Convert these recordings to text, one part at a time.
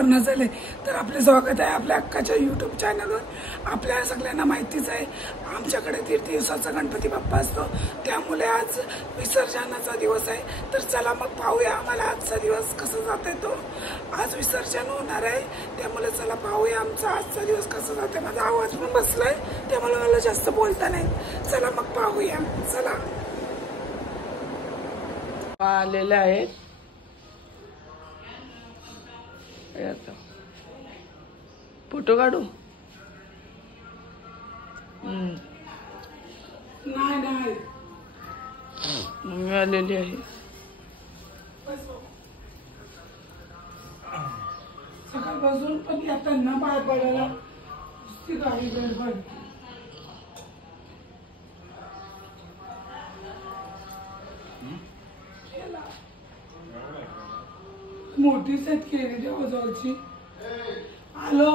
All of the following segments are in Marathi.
सुवर्ण झाले तर आपले स्वागत आहे आपल्या अक्काच्या यूट्यूब चॅनलवर। आपल्या सगळ्यांना माहितीच आहे आमच्याकडे 3 दिवसाचा गणपती बाप्पा असतो, त्यामुळे आज विसर्जनाचा दिवस आहे। तर चला मग पाहूया आम्हाला आजचा दिवस कसा जाते। तो आज विसर्जन होणार आहे, त्यामुळे चला पाहूया आमचा आजचा दिवस कसा जाते। माझा आवाज पण बसलाय त्यामुळे मला जास्त बोलता नाही। चला मग पाहूया। चला आलेले आहेत फोटो काढू। नाही मम्मी आलेली आहे। सकाळपासून पण येताना बाहेर पडायला ती गाडी गडबड। मोठी सेट केली देवाजवळची। आलो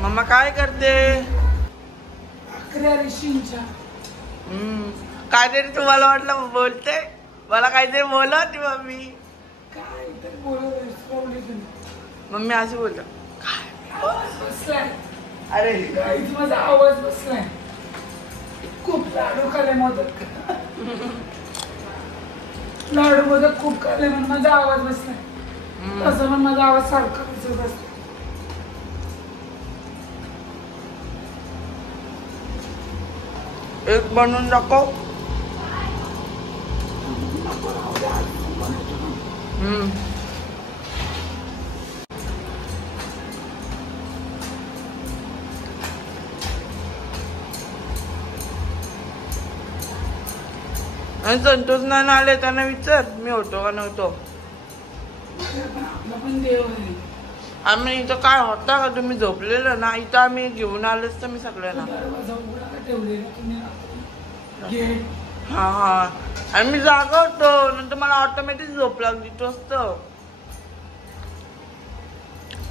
मम्मा काय करते? अकरा ऋषींच्या काहीतरी तुम्हाला वाटलं बोलते, मला काहीतरी बोलत मम्मी। काय तर बोलत मम्मी असं बोलत बसलाय। अरे माझा आवाज बसलाय। खूप लाडू खाल्ले मोदक, लाडू मोदक खूप खाल्ले म्हणून माझा आवाज बसलाय। तसं पण माझा आवाज सारखा बसत असतो। एक बनवून दाखव। आणि संतोष नाना आले त्यांना विचार मी होतो का नव्हतो। आम्ही इथं काय होता का तुम्ही झोपलेलं ना, इथं आम्ही घेऊन आलोच तर मी सगळ्यांना। हा हा आणि मी जागा होतो, नंतर मला ऑटोमॅटिक झोप लागली तोच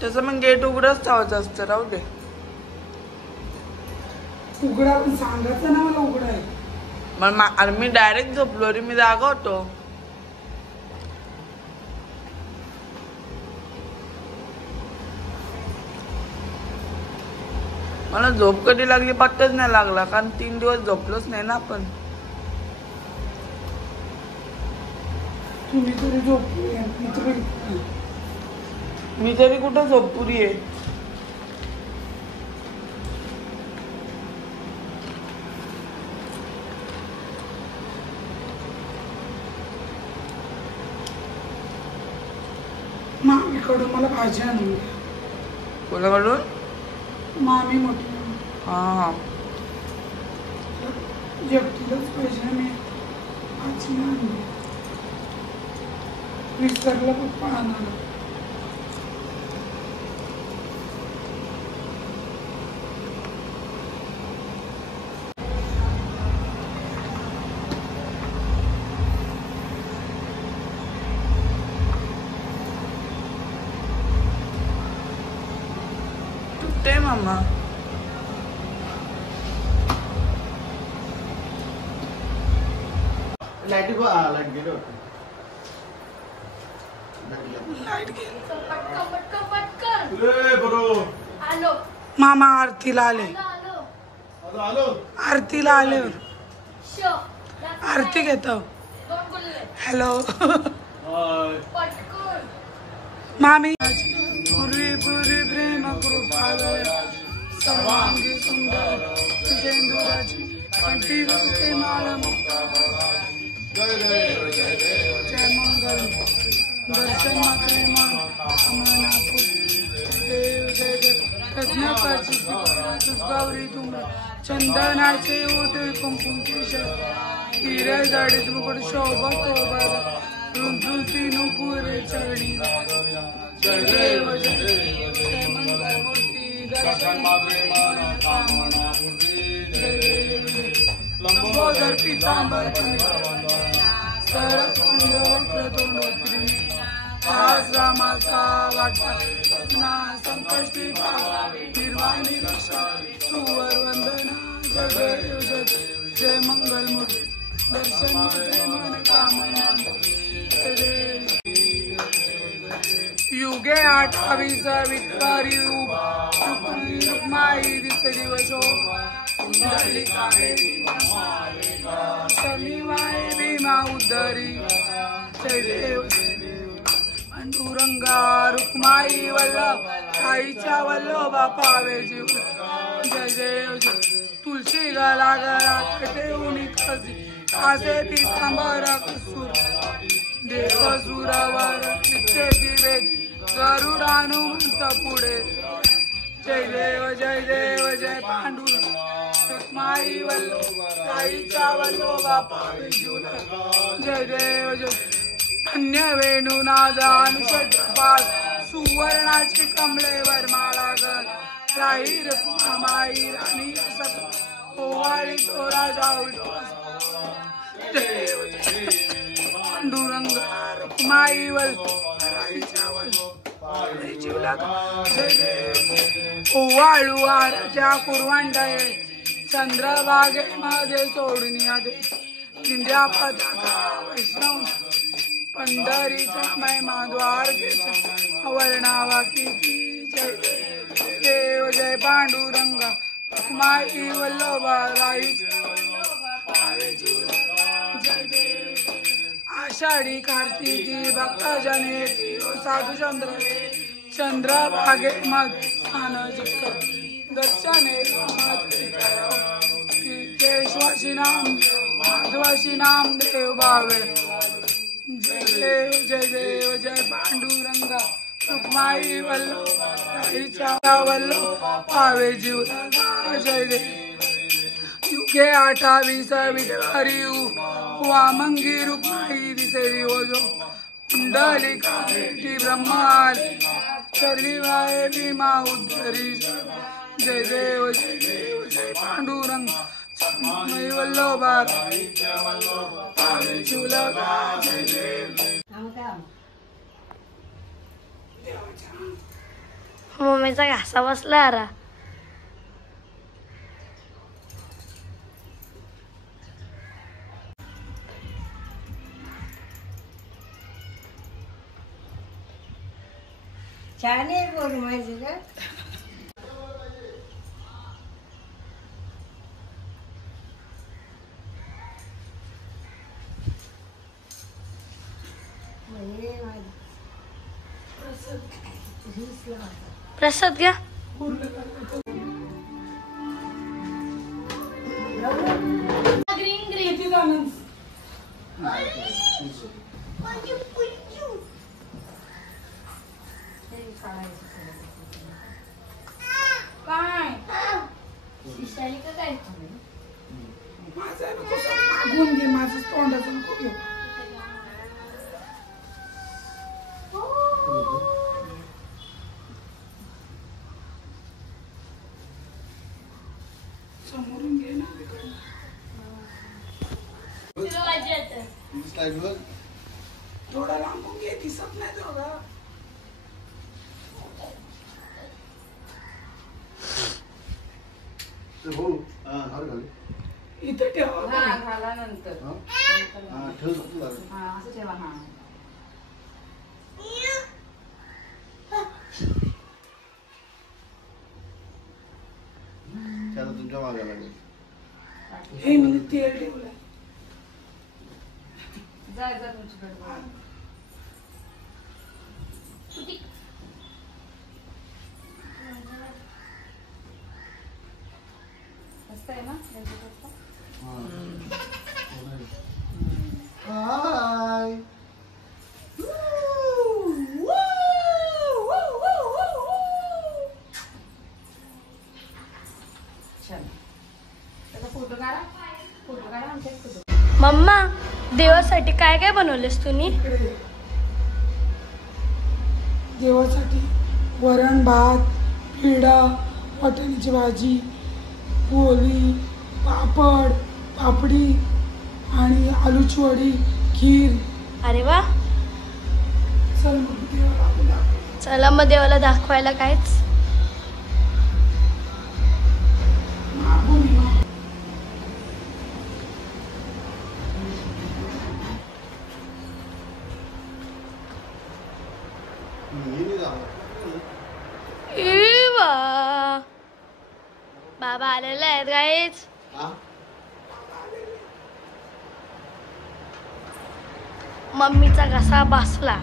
तसं मग गेट उघडच ठेवायचं असतं। राहू दे उघडा पण सांगायचं ना मला उघडा आहे। मग मी डायरेक्ट झोपलो रे, मी जागा होतो। मला झोप कधी लागली पत्ताच नाही लागला, कारण 3 दिवस झोपलोच नाही ना आपण। तुम्ही तरी झोपली, मी तरी कुठं झोपपुरी आहे। मामीकडून मला भाजी आणून। कोणाकडून? मामी मोठी। हा एकटीलाच पाहिजे मी भाजी आणली, विसरला पप्पा आणायला। तुटते मामा। लाईट गेलो, लाईट गेली। मामा आरतीला आले, आरतीला आले, आरती घेतो। हॅलो मामी। पुरी पुरी प्रेम कृपालय सर्वांगी सुंदर तुझेंदुराची कंठी गरुके माळ मुक्ता। जय मंगल दर्शन मात्रे मन अमनापूर देव जय देव प्रज्ञापाची गौरी तुम चंदनाचे ओठ कुंकुम केशर हिरे जाडीत मुकुट शोभा शोभा रुंजुती नुपुरे चरणी। जय देव जय मंगल मूर्ती दर्शन मात्रे मन कामना पूर्ती। जय देव लंबोदर पीतांबर सरळ सुंदर प्रतोंड आज रामाचा वाटा वंदना संकष्टी निर्वाणी रक्षा सुवर वंदना जय जय जय मंगल मूर्ती दर्शन मूर्ती मन कामना युगे 28 विठ्ठली रूप रुक्माई दिसे दिवसो शनिवाय भीमा उद्धरी जय देव पांडुरंगा रुक्माई वल्लभ आईच्या वल्लभा पावे जीव जय देव जय तुलसी गला गळा ठेवून कसी कासे पितांबर कसूर देव सुरावर चित्ते दिवे गरुडानुमंत पुढे जय देव जय पांडुरंग रुक्माई वल्लभ आईच्या वल्लभा पावे जीव जय देव जय धन्य वेणुनादानुषपाल सुवर्णाची कमलेवर माळा गण राही रमाई राणी सत ओवाळी तो राजा पांडुरंग रुक्माई ओवाळू आराच्या कुरवांडाय चंद्रभागे मध्ये सोडून आगे चिंध्या पताका वैष्णव पंढरीचा महिमा द्वारकेचा वर्णावा किती जय देव जय पांडुरंग रुक्माई वल्लभा जय देव आषाढी कार्तिकी भक्तजने साधू चंद्रभागे मग दर्शने केशवाशी नाम माधवाशी नाम देव भावे जय देव जय पांडुरंगा रुक्माई वल्लभ पावे जीव जय देव युगे 28 विठ्ठली वामंगी रुक्माई दिसे दिवसो कुंडली काठी ब्रह्माल शनिवाय भीमा उद्धरी जय देव जय पांडुरंग वल्लभा मम्मीचा घासा बसला अरा छान आहे बोल माझी का प्रसाद घ्या ग्रीन ग्रीन काय शिशाली का काय माझं मागून घे माझं तोंडाचं नको घेऊ समोरून घे ना थोडा लांबून घे दिसत नाही दोघं इथे ठेवा घाला नंतर असं ठेवा हा तुमच्या मागे लागेल हे मी तेल ठेवलं जाय जा तुमच्याकडे असं आहे ना हाय फोटो काढा आमच्या फोटो मम्मा देवासाठी काय काय बनवलेस तुम्ही देवासाठी वरण भात पिढा वाटाण्याची भाजी पोळी पापड पापडी आणि आलूची वडी खीर अरे वा चल मग देवाला आपण दाखवू. चला मग देवाला दाखवायला कायच. बाबा आलेले आहेत गाईच. मम्मीचा घसा बसला.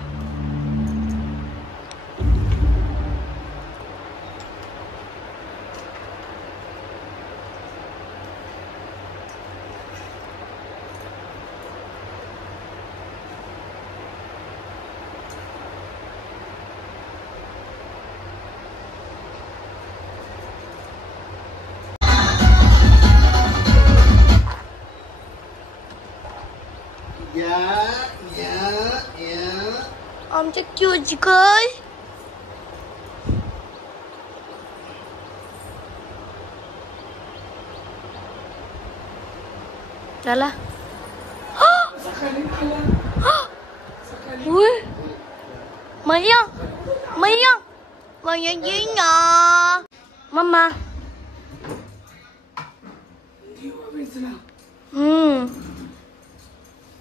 आमचे क्यूट गर्ल. चला. मैया मैया मैया येईना. मम्मा.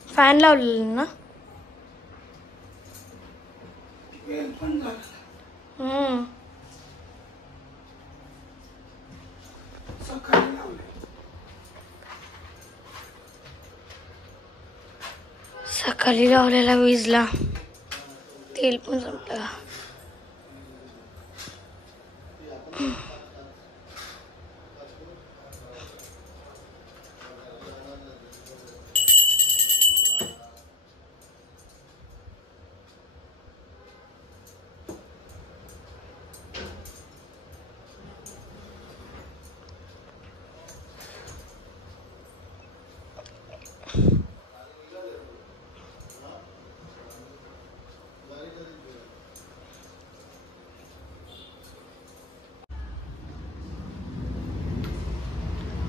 फॅन लावलेला ना. सकाळी लावलेला विजला. तेल पण संपलं.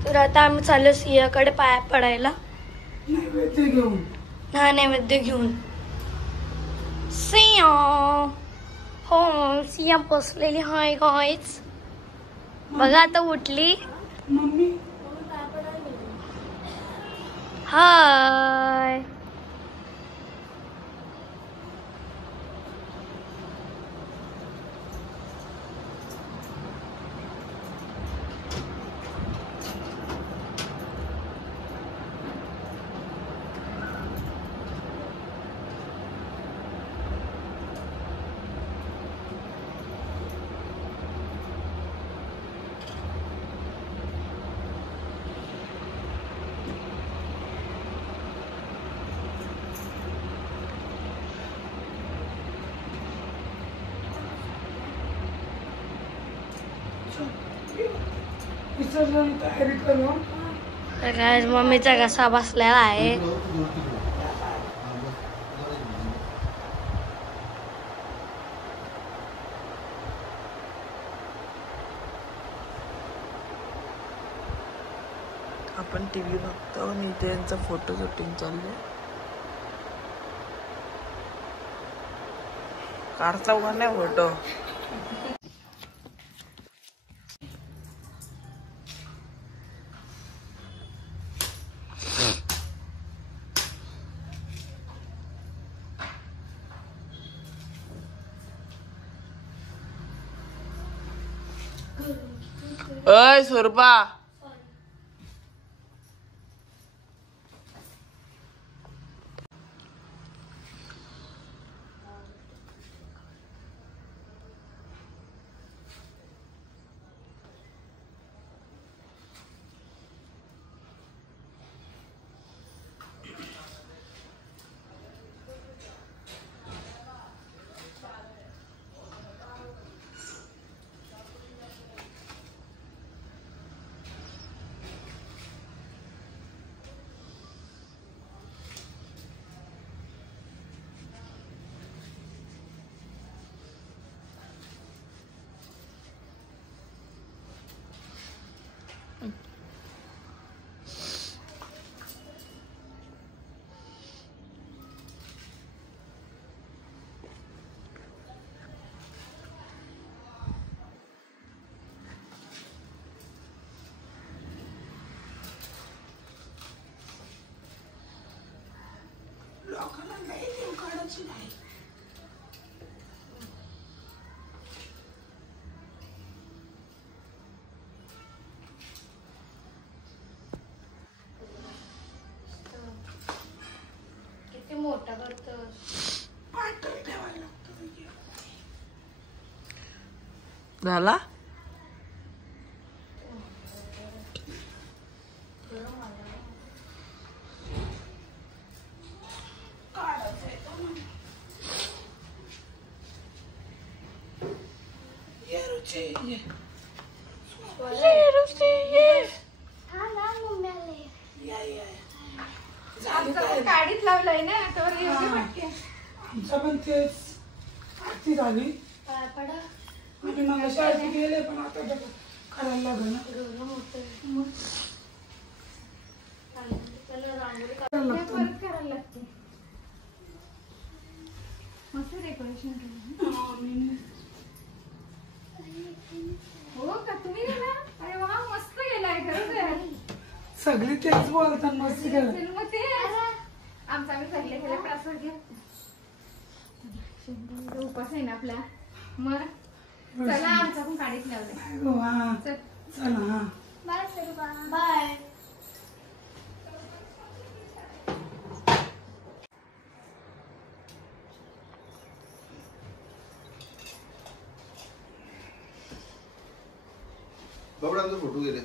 तर आता आम्ही चाललो सिंहाकडे पाया पडायला. नैवेद्य घेऊन. हा नैवेद्य घेऊन. सिंह. हो सिंह बसलेली हाय गाईच. बघा आता उठली. मम्मी हाय. विसर्जन तयारी करू. तर काय मम्मीचा घसा बसलेला आहे. आपण टीव्ही बघतो आणि इथे यांचा फोटो शूटिंग चाललंय. कारचा उघड नाही फोटो. अय स्वरूपा. झाला गाडीत लावलंय ना तर आमचा पण तेच आरती झाली आम्ही मग अशी आरती गेले पण आता करायला लागलं ना करायला लागते मस्त डेकोरेशन केलं हो का तुम्ही गेला अरे वा मस्त गेलाय खरंच सगळी तेच बोलतात मस्त केलं मग ते आमचा आम्ही सगळे गेले प्रसाद घ्या उपास आहे ना आपला मग चला आमचा पण गाडीत लावलाय हा चला हा बाय बाबडा फोटो गेले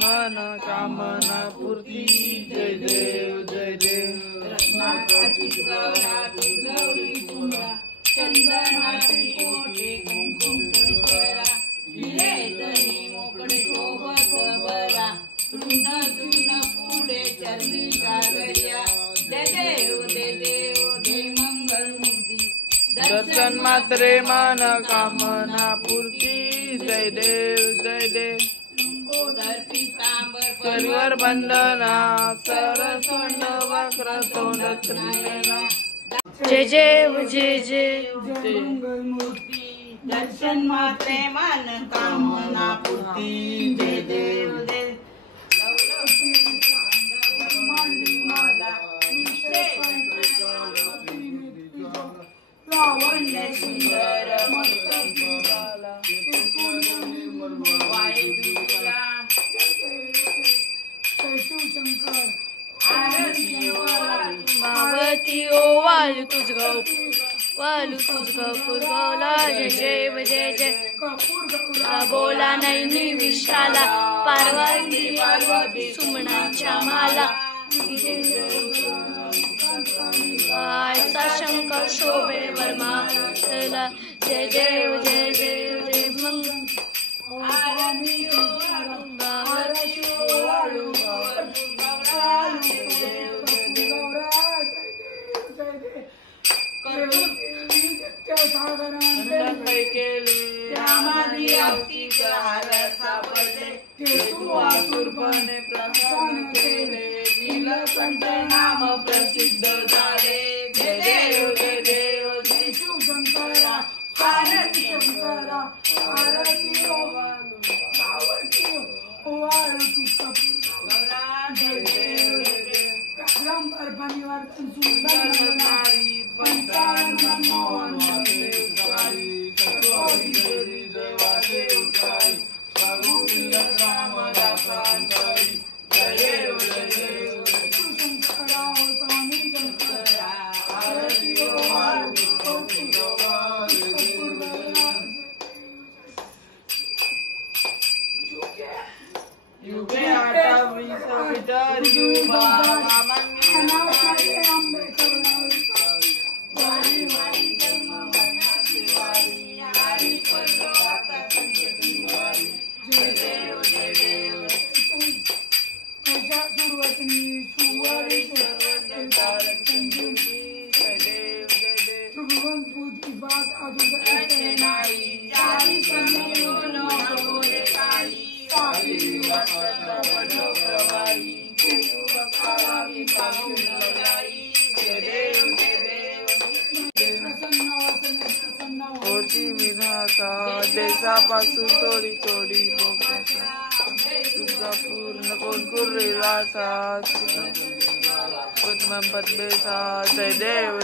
मन कामना पूर्ती जय देव जय देव चंदनाची कोटे कुंकुम करा तरी मोकळे सोबत बरा सुन पुढे चरणी गागर्या दे देव दे मंगल मूर्ती दर्शन मात्रे मन कामना पूर्ती जय देव जय देव करीवर बंधना सरसोंड वक्र तोंड त्रिनेना जय जय मूर्ती दर्शन मात्रे मन कामना पूर्ती जय देव देव लावण्य सुंदर शिवशंकर मावती ओ वालू तुझ पुरगवला जय जय बोला नाही विशाला पार्वती सुमनाच्या माला शंकर शोभे वर्मा जय जय मंग नाम प्रसिद्ध झाले जय देव जय शिवशंकरा पार्वती शंकरा आरती देशापासून थोडी थोडी तुझा पूर्ण कोण कुर्रीला साथ पद्मेसा जय देव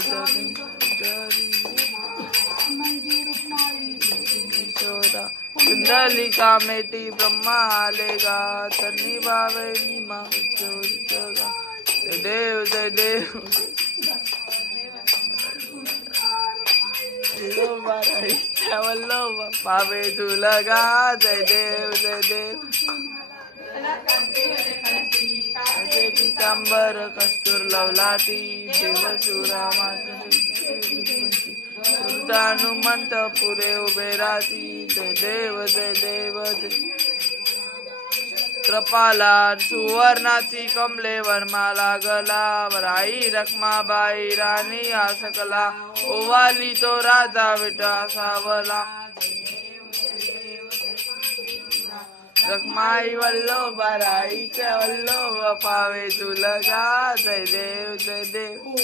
कुंडलिका मेटी ब्रह्मा आलेगा तन्नी भावे नीमा जय देव जय देव वल्लभ पावे झुलगा जय देव जय देव पीतांबर कस्तूर लवलाटी देवसुरा हनुमंत पुरे उभे राहती जय देव जय देव कृपाला सुवर्णाची कमले वर्मा लागला राई रखमाबाई राणी हा सकला ओवाली तो राजा विटा सावला रखमाई वल्लभ राईच्या वल्लभ पावे तुलगा जय देव जय देव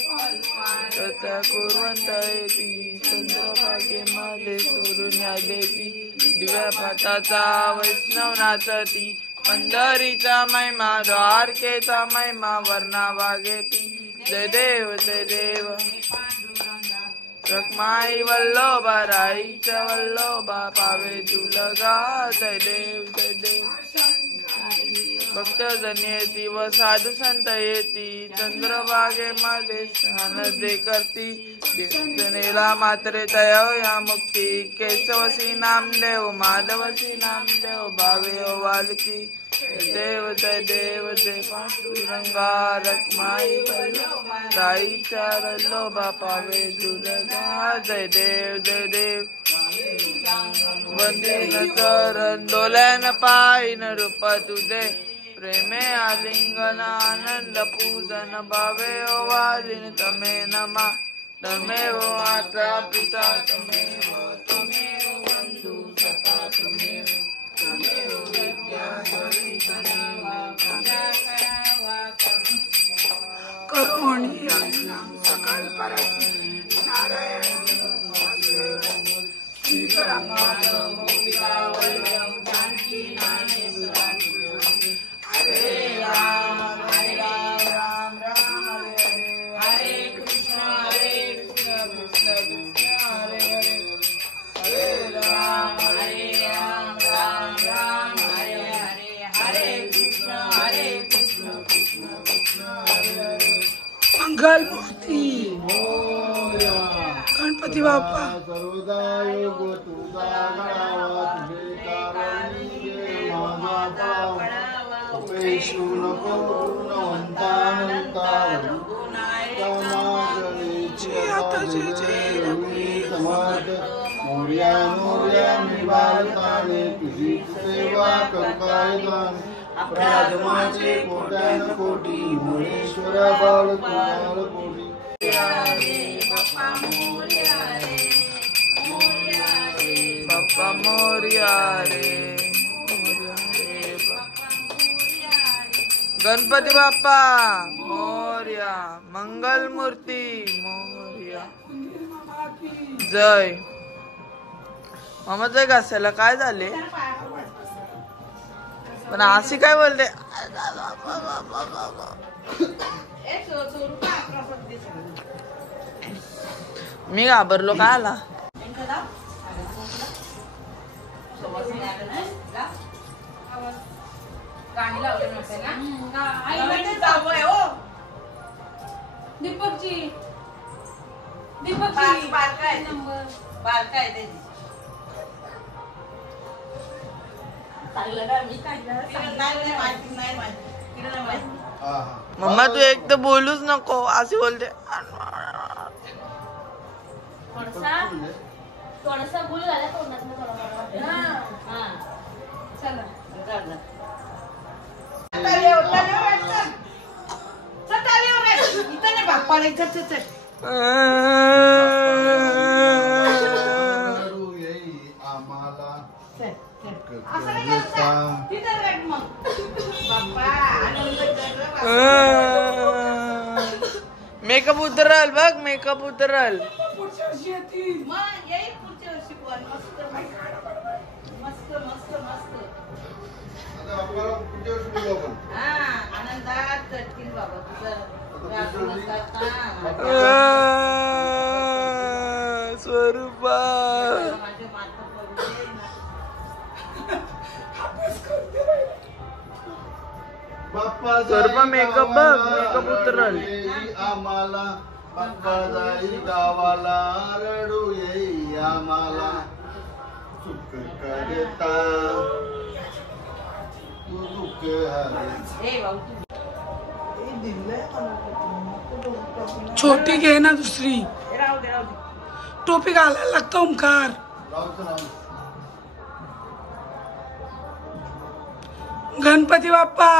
कुर्वंत येती चंद्रभागेमध्ये सोडून देती दिव्या पाटाचा वैष्णव नाचती पंढरीचा महिमा द्वारकेचा महिमा वर्णा वागेती जय देव जय देव रखमाई वल्लभा राईच्या वल्लभा पावे तुलगा जय देव जय देव भक्तजन येती व साधू संत येती चंद्रभागेमध्ये स्नान जे करती जनेला मात्रे तयो या मुक्ती केशवसी नामदेव माधवसी नामदेव भावे वालकी देव जय देव जय पांडुरंगा रखमाई राईच्या वल्लभा पावे तुलगा जय देव जय देव वंदन चरण डोल्यान पायन रूप तुझे प्रेमे आलिंगन आनंद पूजन भावे वालिन तमे नमा तमेव माता पिता तमेव बंधु सखा तमेव करुणी नाम सकल परस नारायण सीताराम हरे राम हरे राम राम हरे कृष्ण कृष्ण कृष्ण हरे हरे हरे राम राम राम हरे हरे हरे कृष्ण कृष्ण कृष्ण हरे हरे मंगल मूर्ती गणपती बाप्पा मोर्या मोर्या मी भारताने तुझी सेवा करताय अपराध माझे कोट्यान कोटी मुळेश्वर बाळ तुझ्यावर कोटी बाप्पा मोर्या रे गणपती बाप्पा मोर्या मंगल मूर्ती मोर्या जय मामा जय घासायला काय झाले पण अशी काय बोलते मी घाबरलो काय आला दीपकजी मम्मा तू एक तर बोलूच नको अशी बोलते थोडासा गुळ झाला तोंडात चला मेकअप उतरल बघ मेकअप उतरल आनंदात करतील बाबा तुझं स्वरूपा स्वरूपा मेकअप बघ, मेकअप उतरल आम्हाला. बाप्पा जाई गावाला रडू येई आम्हाला. सुख करता तू दुःख छोटी घे ना दुसरी. टोपी घालायला लागतं ओमकार. गणपती बाप्पा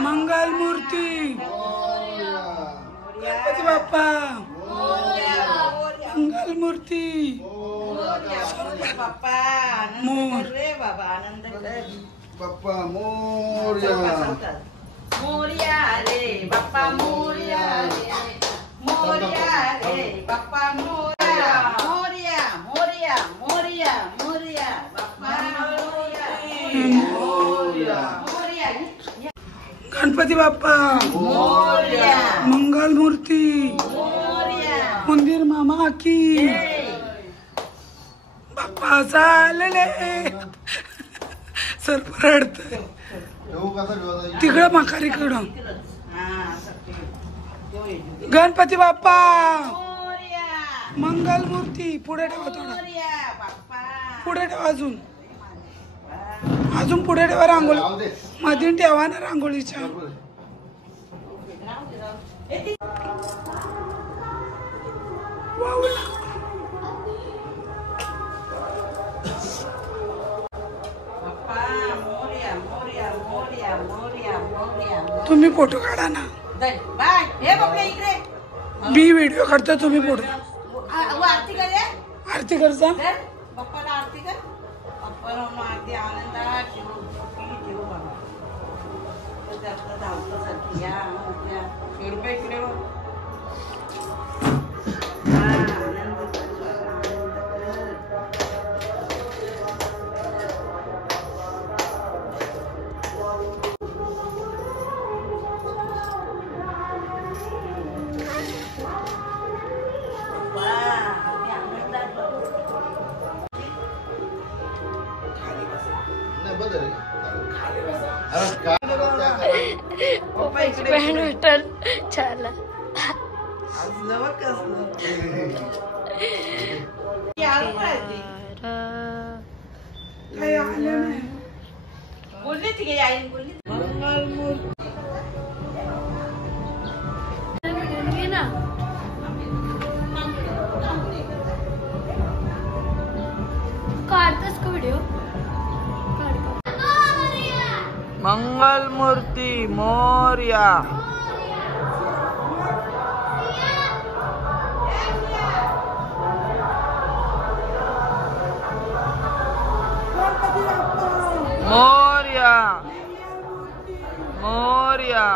मंगल मूर्ती. गणपती बाप्पा मंगल मूर्ती. मोर. बाप्पा मोरया. मोरया रे बाप्पा मोरया रे. मोरया रे बाप्पा मोरया. मोरया मोरया मोरया मोरया बाप्पा मोरया. मोरया गणपती बाप्पा मोरया. मंगल मूर्ती. मोरया. मंदिर मामा की. बाप्पा चालले. सर रडत तिकडं म्हाकारीकडं. गणपती बाप्पा मंगल मूर्ती. पुढे ठेवा थोडं. पुढे ठेवा अजून. अजून पुढे ठेवा. रांगोळी मध्ये ठेवा ना रांगोळीच्या. तुम्ही फोटो काढा ना. मी व्हिडिओ काढतो, तुम्ही फोटो. आरती कर रे. आरती करता. बाप्पाला आरती कर. बाप्पाला आरती आनंदात ठेवू. ठेवू बाबा. धावतो सारखी या रुपये इकडे बँड विठ्ठल छान. बोलली ती आई बोलली. काढतोस का व्हिडिओ. मंगल मूर्ती मोरया. मोरया मोरया.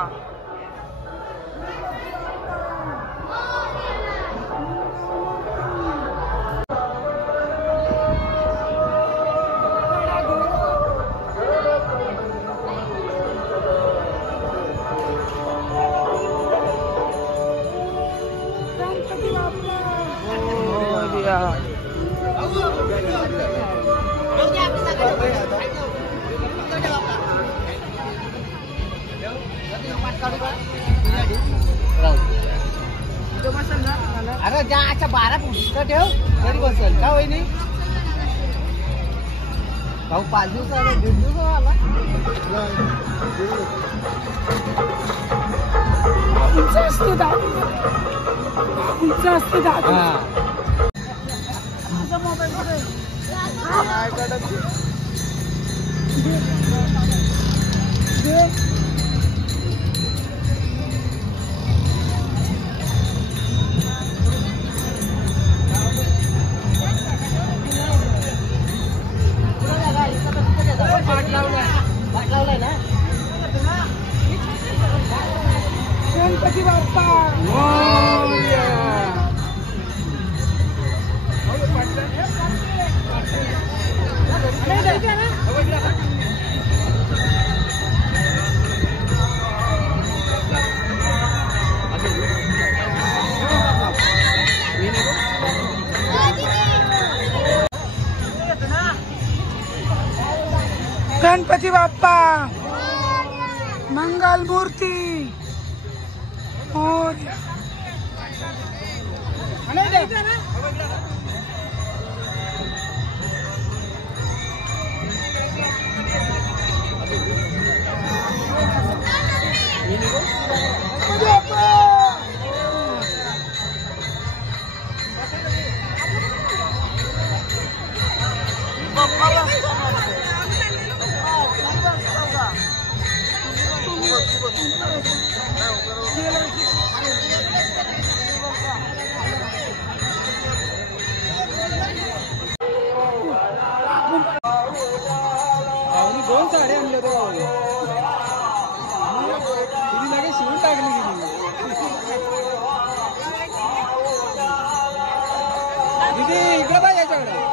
अरे जा अच्छा 12 पुस्तक ठेव तरी बसेल का वहिनी. भाऊ 5 दिवसाला 1.5 दिवसाला उंच असते दादी. उंच असते दादी. माझा मोबाईल कुठे. गणपती बाप्पा गणपती बाप्पा मंगल मूर्ती मोरया. दोन साड्या आणल्या तिने लगे शिवून टाकली दीदी इकडे पाहिजे याच्याकडे.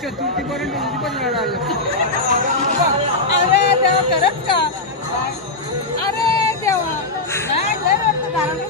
चतुर्थीपर्यंत पण लढायला. अरे देवा खरंच का? अरे देवा नाही लय वाटतं घरात.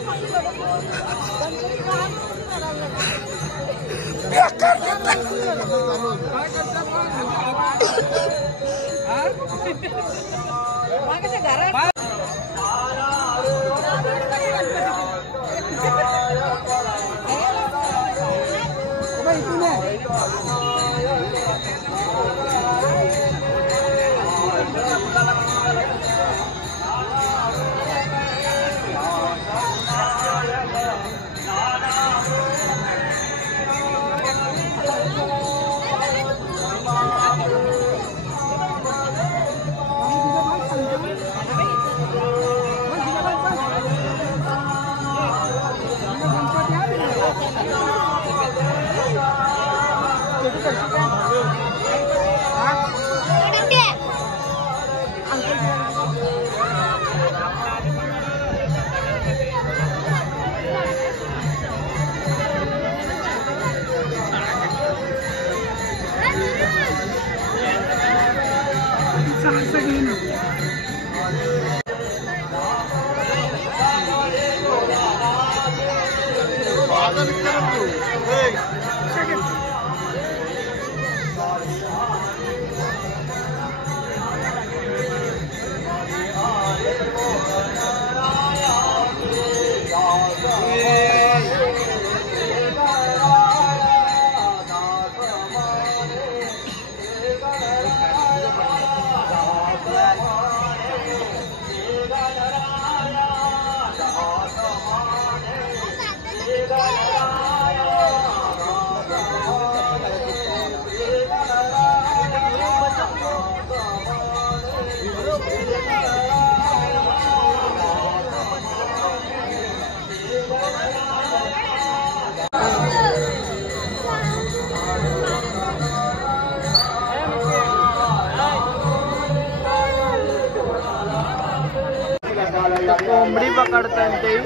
कोंबडी पकडतात ते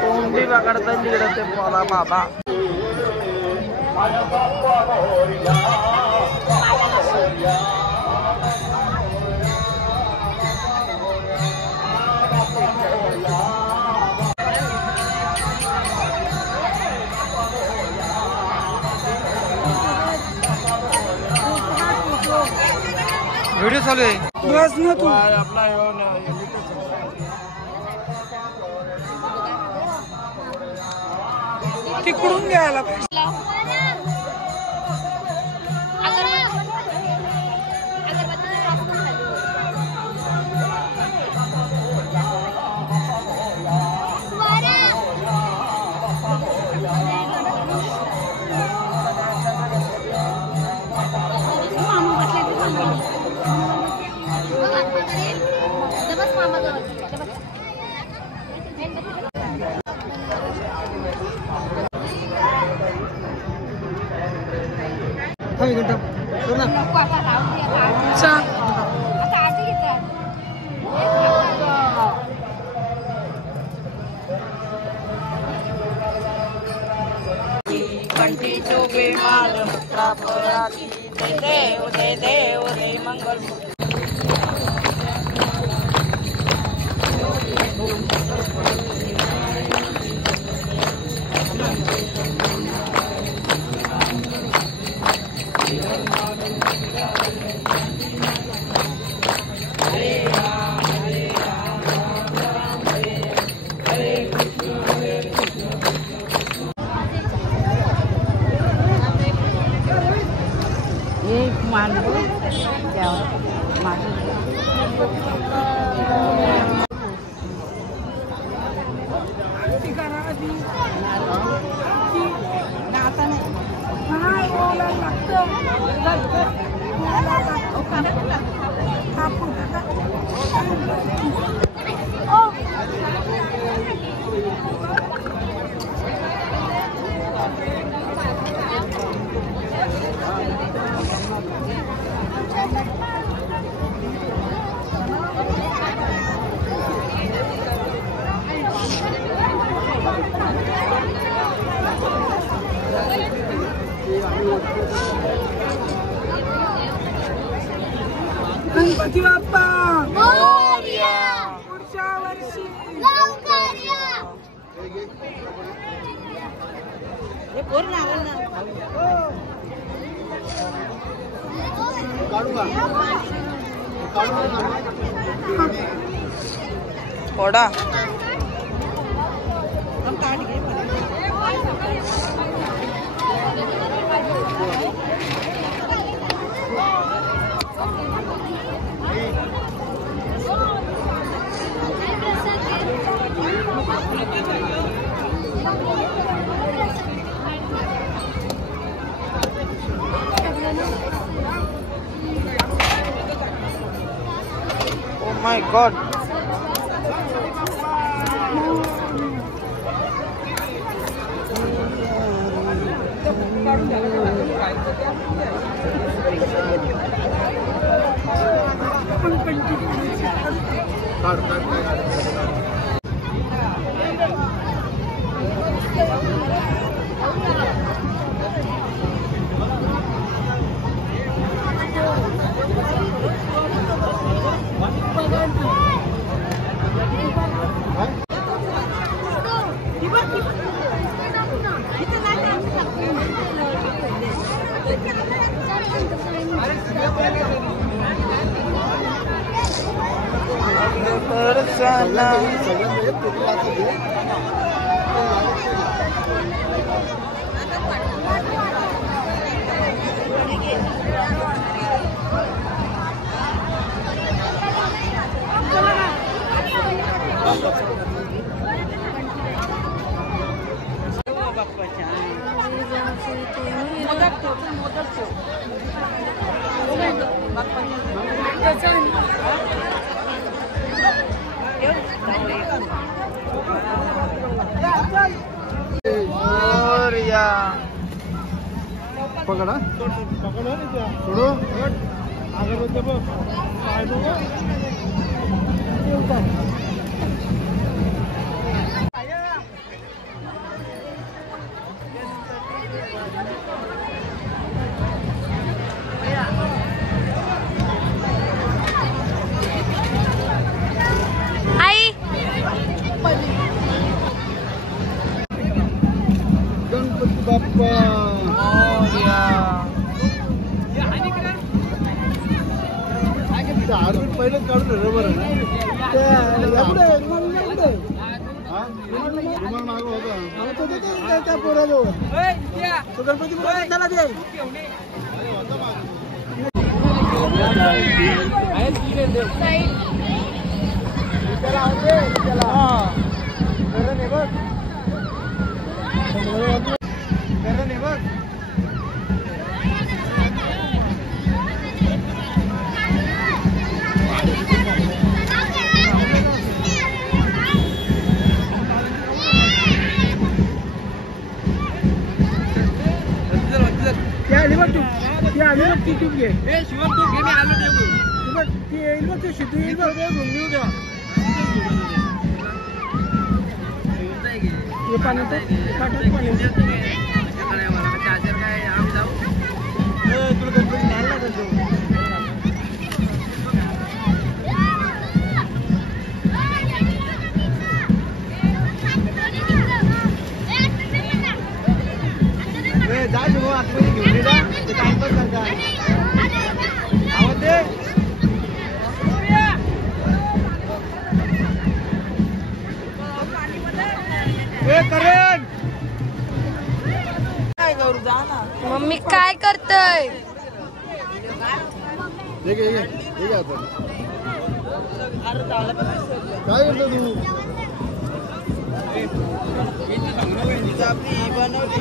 कोंबडी पकडतात तिकडे ते मला बाबा व्हिडिओ चालू आहे. बस ना तू आपला तिकडून घ्यायला पाहिजे. नको आता राहू दे, आता आधी- चल. आता आधी घेतात. कंठी शोभे माल पराती जय देव जय मंगल गणपती बाप्पा मोरया. पुढच्या वर्षी फोडा. Oh my God. पकडा सोडू आई गणपती बाप्पा आरोग्य पहिलेच काढून बरोबर माग होता पोराजवळ गणपती त्याला दे ती ट्यूब घे. शिवम तू घे, मी आलो ते. ती येईल बघ, ते शिटू येईल बघ. पाण्यात तुला गणपती नाही लागत तो. जा शिव आतमध्ये घेऊन ये ना, ते टाइमपास करता. आवाज दे. करण काय करू जा ना. मम्मी काय करतय? हे घे, हे घे, हे घे आता. काय करतो तू? आपली बनवली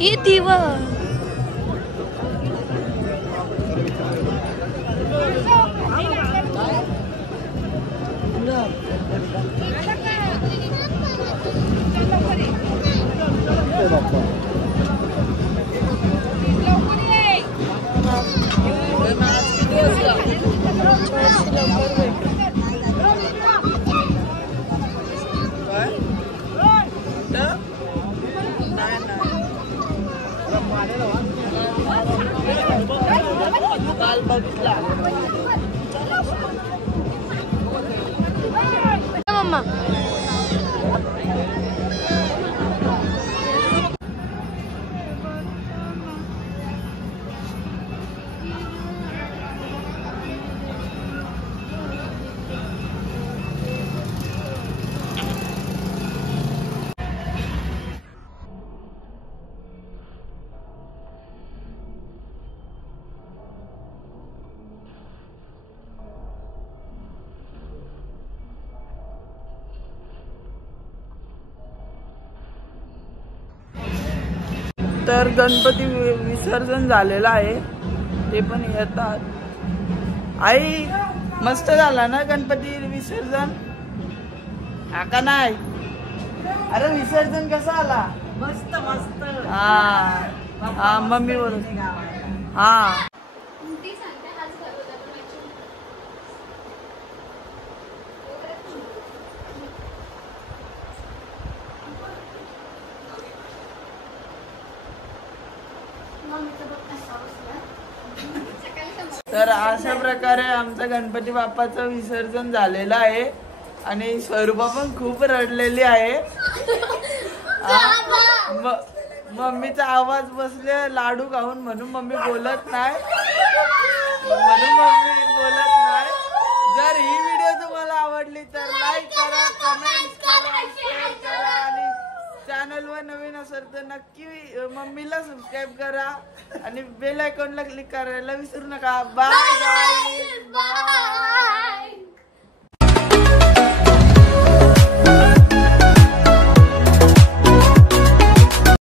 ही दिवा मम्मा तर गणपती विसर्जन झालेलं आहे. ते पण येतात. आई मस्त झाला ना गणपती विसर्जन? हा का नाही? अरे विसर्जन कसा आला? मस्त मस्त. हा मम्मी बोल. हा तर अशा प्रकारे आमचा गणपती बाप्पाचं विसर्जन झालेलं आहे. आणि स्वरूपा पण खूप रडलेली आहे. मम्मीचा आवाज बसले लाडू खाऊन, म्हणून मम्मी बोलत नाही. जर ही व्हिडिओ तुम्हाला आवडली तर लाईक करा, कमेंट करा, शेअर करा आणि चॅनलवर नवीन असेल तर नक्की मम्मीला सबस्क्राईब करा आणि बेल आयकॉनला क्लिक करायला विसरू नका. Bye bye.